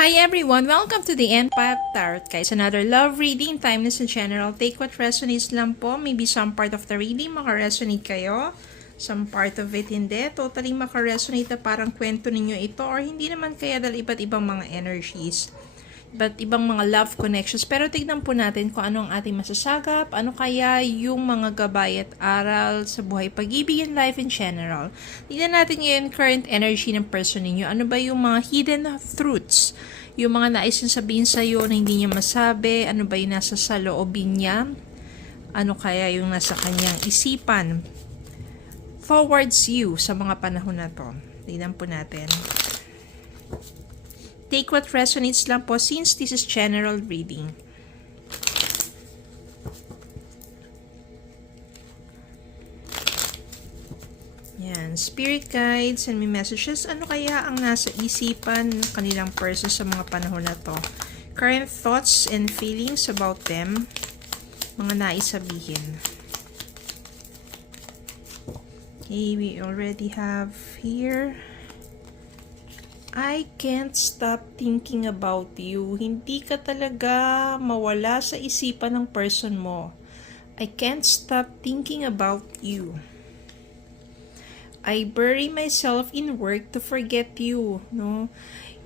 Hi everyone! Welcome to the Empath Tarot guys. Another love reading, timeless in general. Take what resonates lang po. Maybe some part of the reading makaresonate kayo. Some part of it hindi. Totally makaresonate na parang kwento ninyo ito or hindi naman kaya dahil iba't ibang mga energies. Iba't ibang mga love connections. Pero tignan po natin kung ano ang ating masasagap. Ano kaya yung mga gabay at aral sa buhay pag-ibig and life in general. Tignan natin ngayon current energy ng person ninyo. Ano ba yung mga hidden truths? Yung mga nais niya sabihin sa'yo na hindi niya masabi. Ano ba yung nasa sa loobin niya? Ano kaya yung nasa kanyang isipan? Towards you sa mga panahon na to. Tignan po natin. Take what resonates lang po since this is general reading. Yan. Spirit guides and may messages. Ano kaya ang nasa isipan ng kanilang person sa mga panahon na to? Current thoughts and feelings about them. Mga nais sabihin. Okay, we already have here. I can't stop thinking about you. Hindi ka talaga mawala sa isipan ng person mo. I can't stop thinking about you. I bury myself in work to forget you. No?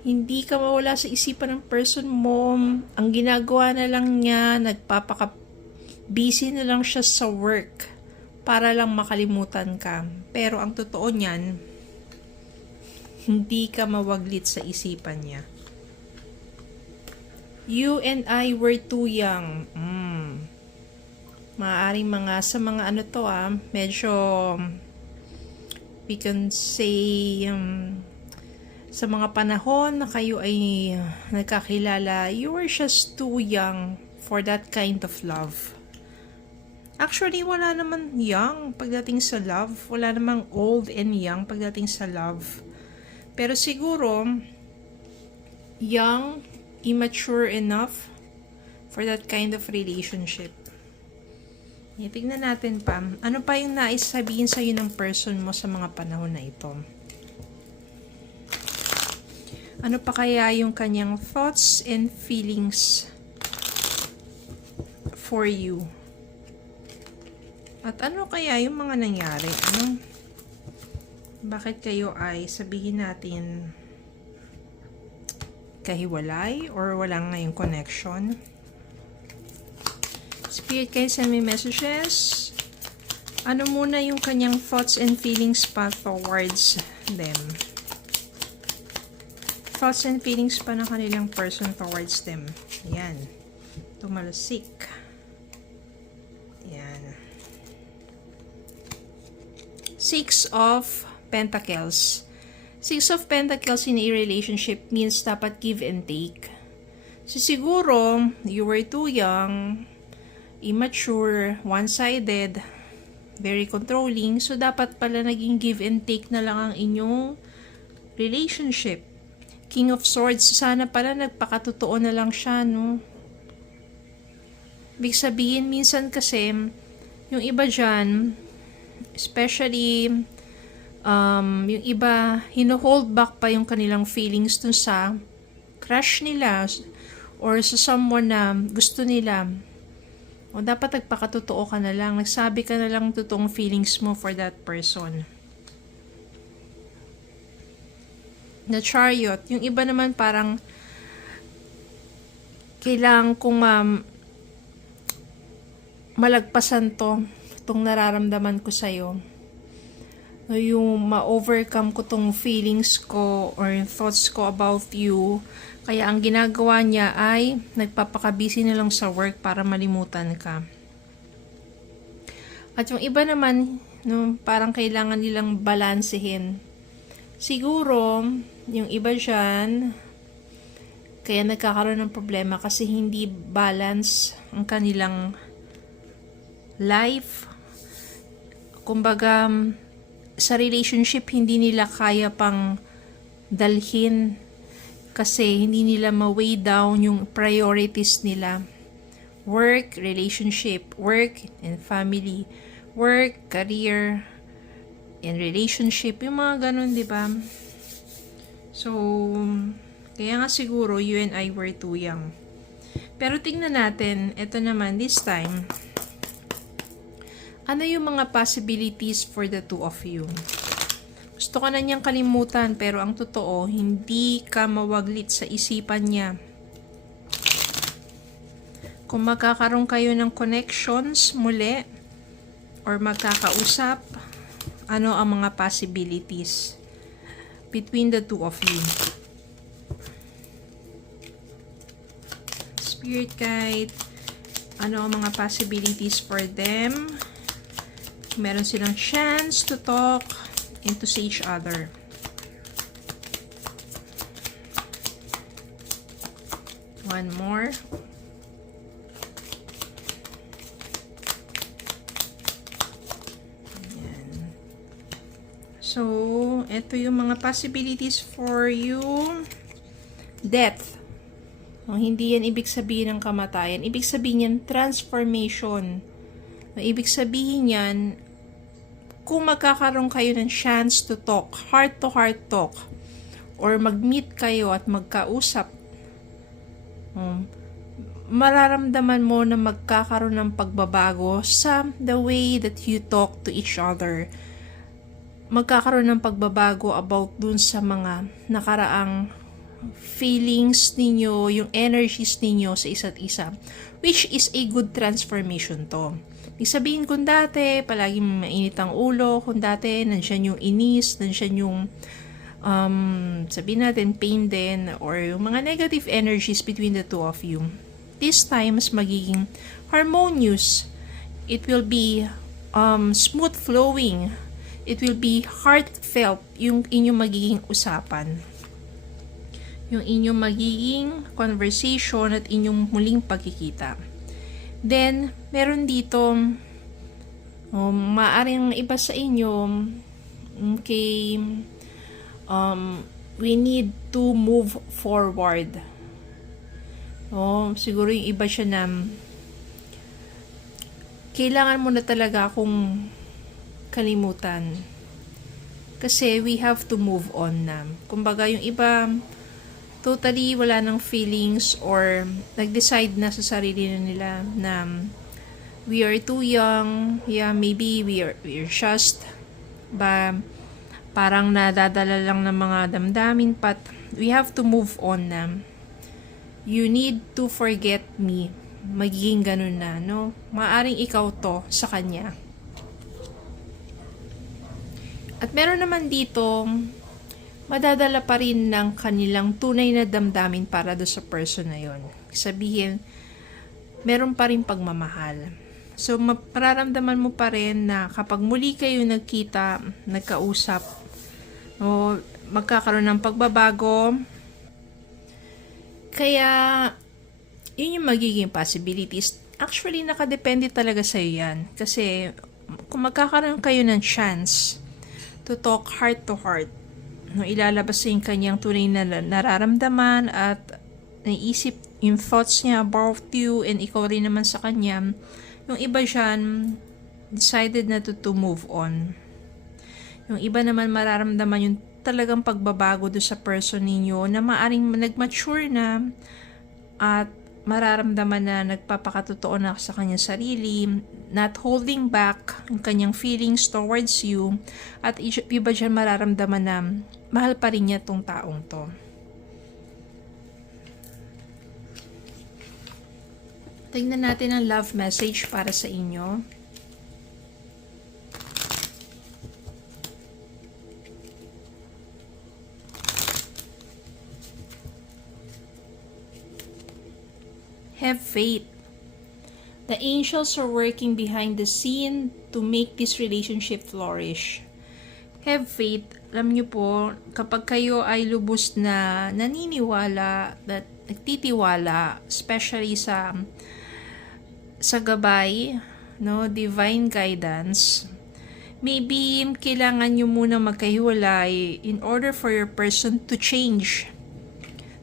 Hindi ka mawala sa isipan ng person mo. Ang ginagawa na lang niya, busy na lang siya sa work para lang makalimutan ka. Pero ang totoo niyan, hindi ka mawaglit sa isipan niya. You and I were too young. Maaaring mga sa mga ano to medyo we can say sa mga panahon na kayo ay nagkakilala, you were just too young for that kind of love. Actually, wala naman young pagdating sa love. Wala namang old and young pagdating sa love. Pero siguro, young, immature enough for that kind of relationship. Tignan natin pa. Ano pa yung nais sabihin sa'yo ng person mo sa mga panahon na ito? Ano pa kaya yung kanyang thoughts and feelings for you? At ano kaya yung mga nangyari? Bakit kayo ay sabihin natin kahiwalay or wala ngayong connection? Spirit guys, send me messages. Ano muna yung kanyang thoughts and feelings pa towards them? Thoughts and feelings pa ng kanilang person towards them. Yan. Tumalasik. Yan. Six of Pentacles. Six of Pentacles in a relationship means dapat give and take. So siguro, you were too young, immature, one-sided, very controlling. So dapat pala naging give and take na lang ang inyong relationship. King of Swords, sana pala nagpakatotoo na lang siya, no? Ibig sabihin, minsan kasi, yung iba dyan, especially yung iba, hino-hold back pa yung kanilang feelings dun sa crush nila or sa someone na gusto nila. O dapat nagpakatotoo ka na lang. Nagsabi ka na lang totoong feelings mo for that person. The Chariot. Yung iba naman parang kailangan kong malagpasan itong nararamdaman ko sa'yo. Yung ma-overcome ko tong feelings ko or thoughts ko about you. Kaya ang ginagawa niya ay nagpapakabisi na lang sa work para malimutan ka. At yung iba naman, no, parang kailangan nilang balansehin. Siguro, yung iba dyan, kaya nagkakaroon ng problema kasi hindi balance ang kanilang life. Kumbaga, sa relationship, hindi nila kaya pang dalhin kasi hindi nila ma-weigh down yung priorities nila. Work, relationship, work and family, work, career, and relationship, yung mga ganun, di ba? So, Kaya nga siguro, you and I were too young. Pero tingnan natin, ito naman, this time, ano yung mga possibilities for the two of you? Gusto ka na niyang kalimutan, pero ang totoo, hindi ka mawaglit sa isipan niya. Kung magkakaroon kayo ng connections muli, or magkakausap, ano ang mga possibilities between the two of you? Spirit guide, ano ang mga possibilities for them? Meron silang chance to talk and to see each other. One more. Ayan. So, ito yung mga possibilities for you. Death. Hindi yan ibig sabihin ng kamatayan. Ibig sabihin yan transformation. Ibig sabihin yan, kung magkakaroon kayo ng chance to talk, heart-to-heart talk, or mag-meet kayo at magkausap, mararamdaman mo na magkakaroon ng pagbabago sa the way that you talk to each other. Magkakaroon ng pagbabago about dun sa mga nakaraang feelings ninyo, yung energies ninyo sa isa't isa, which is a good transformation to. Ibig sabihin, kung dati palaging mainit ang ulo, kung dati nandiyan yung inis, nandiyan yung sabihin natin pain din, or yung mga negative energies between the two of you, this time mas magiging harmonious. It will be smooth flowing. It will be heartfelt yung inyong magiging usapan, yung inyong magiging conversation at inyong muling pagkikita. Then, meron dito, maaring iba sa inyo, okay, we need to move forward. Siguro yung iba siya na, kailangan mo na talaga akong kalimutan. Kasi we have to move on na. Kumbaga, yung iba, totally wala ng feelings or nag-decide na sa sarili na nila na we are too young, maybe we're just parang nadadala lang ng mga damdamin, but we have to move on na. You need to forget me. Magiging ganun na, no? Maaring ikaw to sa kanya. At meron naman dito, madadala pa rin ng kanilang tunay na damdamin para do sa person na yon. Sabihin, meron pa rin pagmamahal. So, mararamdaman mo pa rin na kapag muli kayo nagkita, nagkausap, magkakaroon ng pagbabago. Kaya, yun yung magiging possibilities. Actually, nakadepende talaga sa'yo yan. Kasi, kung magkakaroon kayo ng chance to talk heart to heart, ilalabas yung kanyang tunay na nararamdaman at naisip yung thoughts niya about you and ikaw rin naman sa kanya. Yung iba dyan, decided na to move on. Yung iba naman mararamdaman yung talagang pagbabago do sa person ninyo na maaring nag-mature na at mararamdaman na nagpapakatotoo na sa kanyang sarili, not holding back ang kanyang feelings towards you, at iba dyan mararamdaman na mahal pa rin niya tong taong to. Tingnan natin ang love message para sa inyo. Have faith. The angels are working behind the scene to make this relationship flourish. Have faith. Alam niyo po, kapag kayo ay lubos na naniniwala, at nagtitiwala, especially sa gabay, no, divine guidance, maybe kailangan nyo muna magkahiwalay in order for your person to change,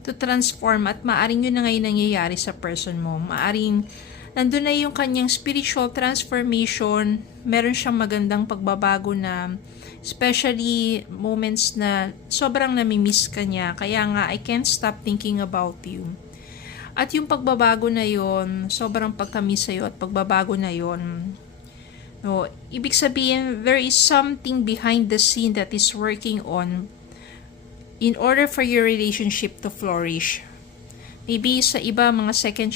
to transform, at maaring yun na ngayon nangyayari sa person mo. Maaring nandun na yung kanyang spiritual transformation, meron siyang magandang pagbabago na Especially moments na sobrang namimiss ka niya. Kaya nga, I can't stop thinking about you. At yung pagbabago na yon, sobrang pagkamiss sa'yo at pagbabago na yon, no, ibig sabihin, there is something behind the scene that is working on in order for your relationship to flourish. Maybe sa iba, mga second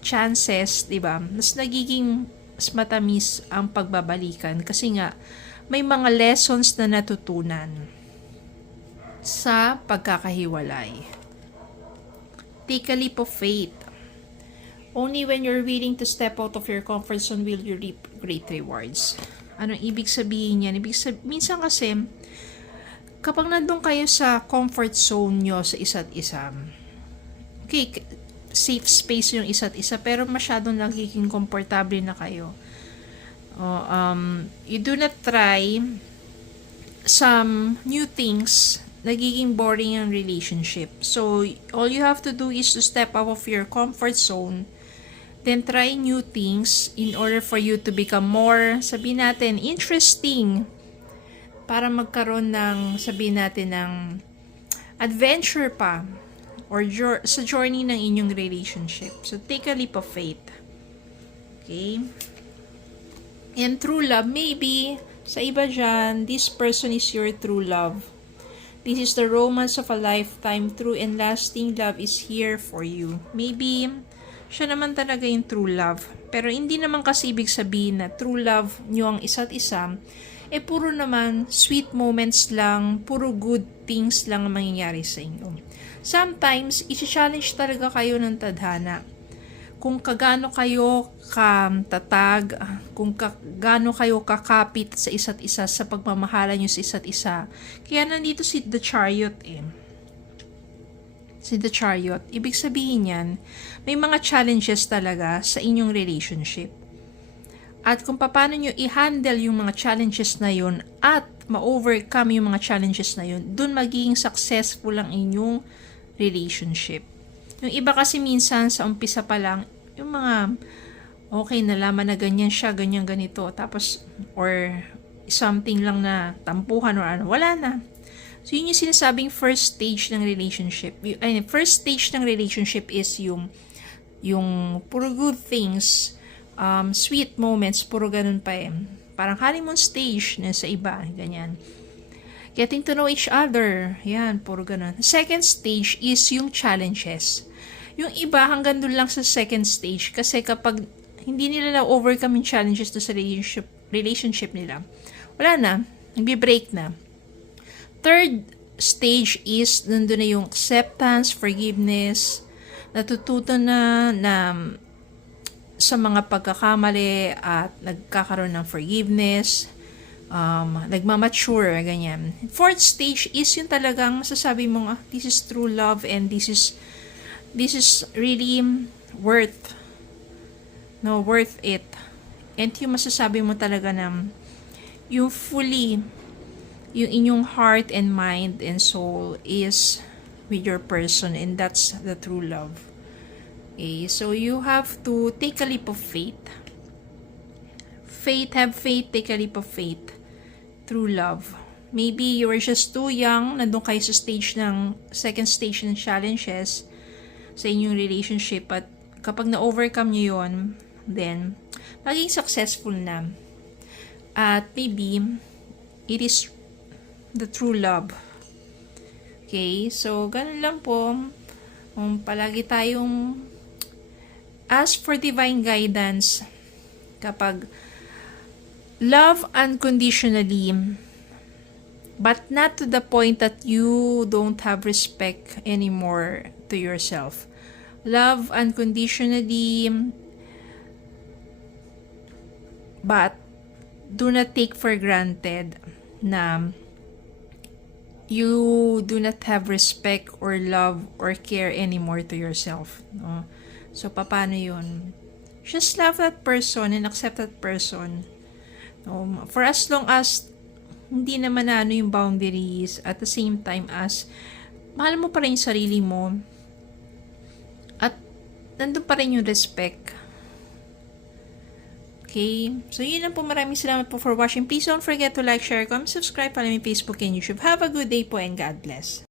chances, di ba? Mas nagiging mas matamis ang pagbabalikan kasi nga may mga lessons na natutunan sa pagkakahiwalay. Take a leap of faith. Only when you're willing to step out of your comfort zone will you reap great rewards. Anong ibig sabihin yan? Minsan kasi, kapag nandun kayo sa comfort zone nyo sa isa't isa, okay, safe space yung isa't isa, pero masyadong nagiging komportable na kayo. You do not try some new things, nagiging boring ang relationship. So, all you have to do is to step out of your comfort zone, then try new things in order for you to become more, sabihin natin, interesting, para magkaroon ng, sabihin natin, ng adventure pa, or sa journey ng inyong relationship. So, take a leap of faith. Okay? And true love, maybe, sa iba dyan, this person is your true love. This is the romance of a lifetime. True and lasting love is here for you. Maybe, siya naman talaga yung true love. Pero hindi naman kasi ibig sabihin na true love nyo ang isa't isa, puro naman sweet moments lang, puro good things lang ang mangyayari sa inyo. Sometimes, isi-challenge talaga kayo ng tadhana. Kung kagano kayo katatag, kung kagano kayo kakapit sa isa't isa, sa pagmamahalan nyo sa isa't isa. Kaya nandito si The Chariot Si The Chariot. Ibig sabihin yan, may mga challenges talaga sa inyong relationship. At kung paano nyo i-handle yung mga challenges na yun at ma-overcome yung mga challenges na yun, dun magiging successful ang inyong relationship. Yung iba kasi minsan sa umpisa pa lang, yung mga okay, nalaman na ganyan siya, ganyan ganito, tapos or something lang na tampuhan or ano, wala na. So yun yung sinasabing first stage ng relationship. First stage ng relationship is yung puro good things, sweet moments, puro ganun pa eh. Parang honeymoon stage na sa iba, ganyan. Getting to know each other, yan, puro ganun. Second stage is yung challenges. Yung iba hanggang dun lang sa second stage kasi kapag hindi nila na-overcome yung challenges sa relationship nila, wala na, nagbe-break na. Third stage is nandun na yung acceptance, forgiveness, natututo na sa mga pagkakamali at nagkakaroon ng forgiveness, nagmamature, ganyan. Fourth stage is yung talagang masasabi mong, this is true love and this is really worth it. And yung masasabi mo talaga na yung fully, yung inyong heart and mind and soul is with your person, and that's the true love. Okay, so you have to take a leap of faith. Have faith, take a leap of faith. True love. Maybe you were just too young, nandun kayo sa second stage ng challenges sa inyong relationship, at kapag na-overcome nyo yun, then, maging successful na. At maybe, it is the true love. Okay, so ganun lang po. Palagi tayong ask for divine guidance kapag love unconditionally, but not to the point that you don't have respect anymore to yourself. Love unconditionally, but do not take for granted na you do not have respect or love or care anymore to yourself. No? So, paano yun? Just love that person and accept that person. No? For as long as hindi naman na ano yung boundaries, at the same time as mahal mo pa rin yung sarili mo at nandun pa rin yung respect. Okay? So, yun lang po. Maraming salamat po for watching. Please don't forget to like, share, comment, subscribe. Follow me Facebook and YouTube. Have a good day po and God bless.